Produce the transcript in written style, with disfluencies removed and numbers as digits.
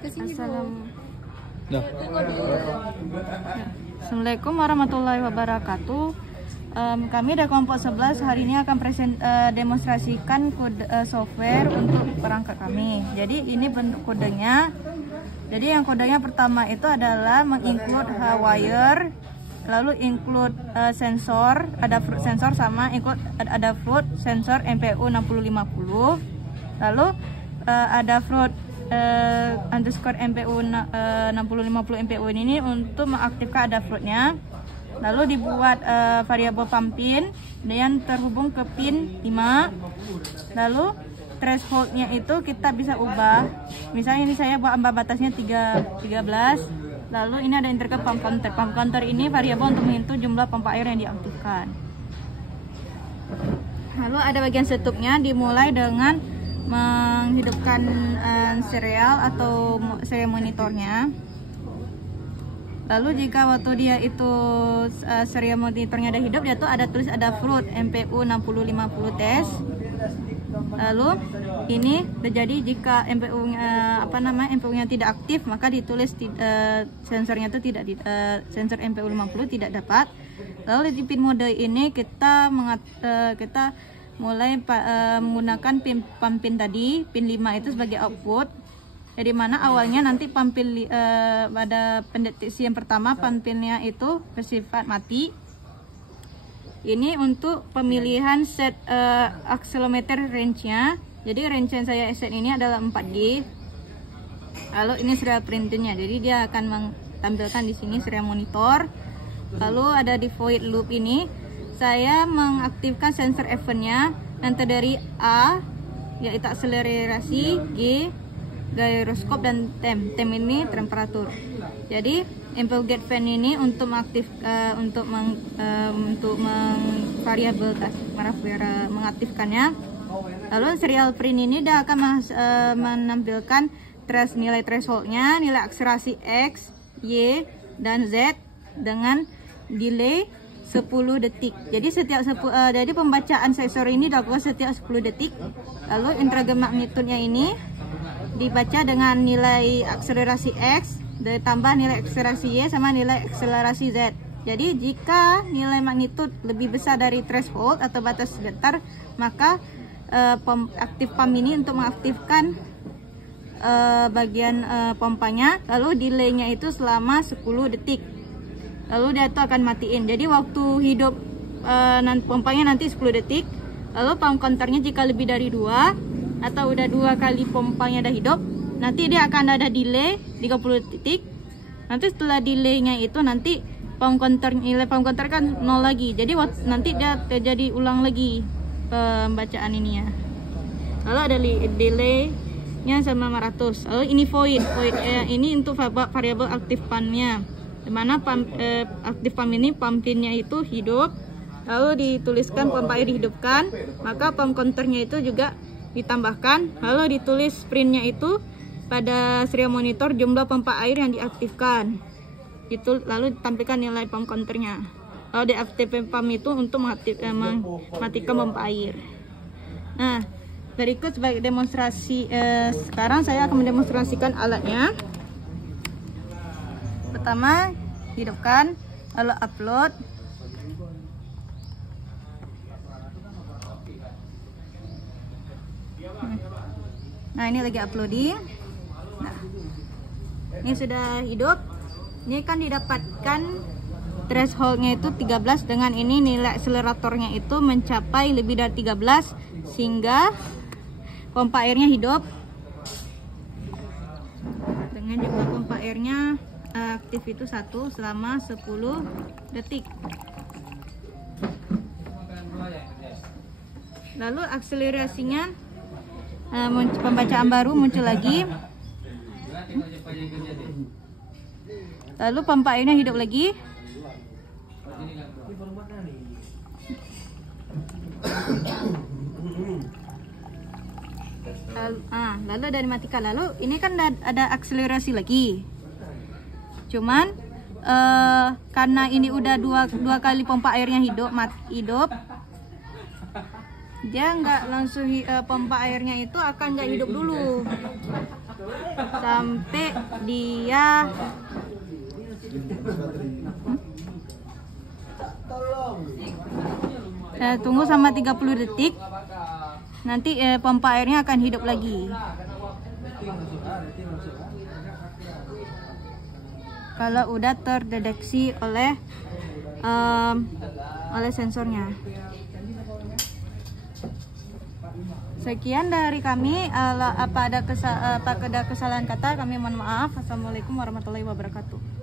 Assalamualaikum warahmatullahi wabarakatuh. Kami dari kelompok 11 hari ini akan demonstrasikan kode software untuk perangkat kami. Jadi ini bentuk kodenya. Jadi yang kodenya pertama itu adalah menginclude wire, lalu include sensor, ada fruit sensor sama include ada fruit sensor MPU 6050. Lalu ada fruit underscore MPU 6050 MPU ini untuk mengaktifkan ada fruitnya. Lalu dibuat variabel pumpin yang terhubung ke pin 5. Lalu thresholdnya itu kita bisa ubah. Misalnya ini saya buat ambang batasnya 13. Lalu ini ada interrupt pump counter. Pump counter ini variabel untuk menghitung jumlah pompa air yang diaktifkan. Lalu ada bagian setupnya, dimulai dengan menghidupkan serial atau serial monitornya. Lalu jika waktu dia itu serial monitornya ada hidup, dia tuh ada tulis ada fruit MPU 6050 test. Lalu ini terjadi jika MPU-nya tidak aktif, maka ditulis sensornya itu tidak sensor MPU 50 tidak dapat. Lalu di pin mode ini kita mulai menggunakan pin tadi, pin 5 itu sebagai output. Jadi mana awalnya nanti pampil pada pendeteksi yang pertama pampilnya itu bersifat mati. Ini untuk pemilihan set accelerometer range-nya. Jadi range yang saya set ini adalah 4G. Lalu ini serial printernya. Jadi dia akan menampilkan di sini serial monitor. Lalu ada di void loop ini saya mengaktifkan sensor event-nya yang terdiri A yaitu akselerasi, G gyroskop dan tem ini temperatur. Jadi MPU get fan ini untuk mengaktifkannya. Lalu serial print ini dia akan menampilkan nilai thresholdnya, nilai akselerasi X, Y, dan Z dengan delay 10 detik. Jadi jadi pembacaan sensor ini dilakukan setiap 10 detik. Lalu integer magnitude-nya ini dibaca dengan nilai akselerasi X ditambah nilai akselerasi Y sama nilai akselerasi Z. Jadi jika nilai magnitude lebih besar dari threshold atau batas getar, maka aktif pump ini untuk mengaktifkan bagian pompanya. Lalu delay-nya itu selama 10 detik. Lalu dia itu akan matiin. Jadi waktu hidup pompanya nanti 10 detik. Lalu pump counternya jika lebih dari 2 atau udah 2 kali pompanya udah hidup, nanti dia akan ada delay 30 detik. Nanti setelah delaynya itu nanti nilai pump counter kan 0 lagi. Jadi nanti dia terjadi ulang lagi pembacaan ini ya. Lalu ada delay-nya sama 500. Lalu ini void ini untuk variabel aktif pump-nya. Dimana aktif pump ini pumpinnya itu hidup, lalu dituliskan pompa air dihidupkan, maka pump counternya itu juga ditambahkan, lalu ditulis sprintnya itu pada serial monitor jumlah pompa air yang diaktifkan itu, lalu ditampilkan nilai pump counternya. Lalu diaktifkan pump itu untuk mematikan pompa air. Nah, berikut sebagai demonstrasi, sekarang saya akan mendemonstrasikan alatnya. Pertama, hidupkan, lalu upload. Nah, ini lagi uploading. Nah, ini sudah hidup. Ini kan didapatkan thresholdnya itu 13, dengan ini nilai akseleratornya itu mencapai lebih dari 13 sehingga pompa airnya hidup. Dengan jumlah pompa airnya aktif itu 1 selama 10 detik. Lalu akselerasinya pembacaan baru muncul lagi. Lalu pompa airnya hidup lagi. Lalu dari matikan. Lalu ini kan ada akselerasi lagi. Cuman karena ini udah dua kali pompa airnya hidup, dia nggak langsung pompa airnya itu akan nggak hidup dulu. sampai dia tunggu sama 30 detik. Nanti pompa airnya akan hidup lagi. Kalau udah terdeteksi oleh sensornya. Sekian dari kami. Apa ada kesalahan kata, kami mohon maaf. Assalamualaikum warahmatullahi wabarakatuh.